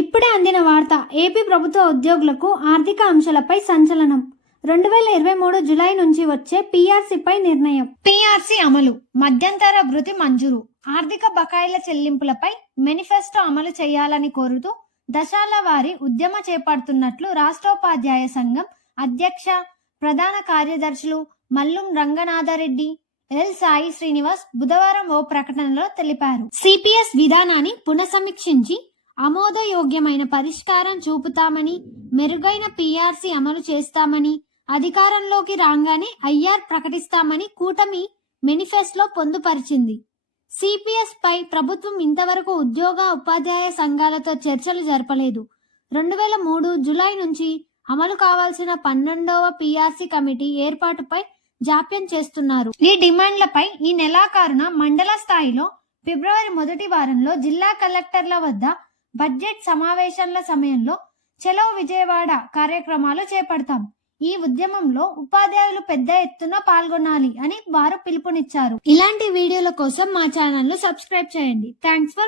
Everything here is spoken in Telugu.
ఇప్పుడే అందిన వార్త ఏపీ ప్రభుత్వ ఉద్యోగులకు ఆర్థిక అంశాలపై సంచలనం. రెండు వేల ఇరవై మూడు జులై నుంచి వచ్చే పీఆర్సీపై నిర్ణయం. పీఆర్సీ అమలు మధ్యంతర భృతి మంజూరు ఆర్థిక బకాయిల చెల్లింపులపై మేనిఫెస్టో అమలు చేయాలని కోరుతూ దశాల వారి ఉద్యమ చేపడుతున్నట్లు రాష్ట్రోపాధ్యాయ సంఘం అధ్యక్ష ప్రధాన కార్యదర్శులు మల్లుం రంగనాథరెడ్డి ఎల్ సాయి శ్రీనివాస్ బుధవారం ఓ ప్రకటనలో తెలిపారు. సిపిఎస్ విధానాన్ని పునఃసమీక్షించి ఆమోదయోగ్యమైన పరిష్కారం చూపుతామని మెరుగైన పీఆర్సీ అమలు చేస్తామని అధికారంలోకి రాగానే ఐఆర్ ప్రకటిస్తామని కూటమి మేనిఫెస్టోలో పొందుపరిచింది. సిపిఎస్ పై ప్రభుత్వం ఇంతవరకు ఉద్యోగ ఉపాధ్యాయ సంఘాలతో చర్చలు జరపలేదు. రెండు వేల మూడు జులై నుంచి అమలు కావాల్సిన పన్నెండవ పీఆర్సీ కమిటీ ఏర్పాటుపై జాప్యం చేస్తున్నారు. ఈ డిమాండ్లపై ఈ నెలాఖరున మండల స్థాయిలో ఫిబ్రవరి మొదటి వారంలో జిల్లా కలెక్టర్ల వద్ద బడ్జెట్ సమావేశాల సమయంలో చలో విజయవాడ కార్యక్రమాలు చేపడతాం. ఈ ఉద్యమంలో ఉపాధ్యాయులు పెద్ద ఎత్తున పాల్గొనాలి అని వారు పిలుపునిచ్చారు. ఇలాంటి వీడియోల కోసం మా ఛానల్ను సబ్స్క్రైబ్ చేయండి. Thanks for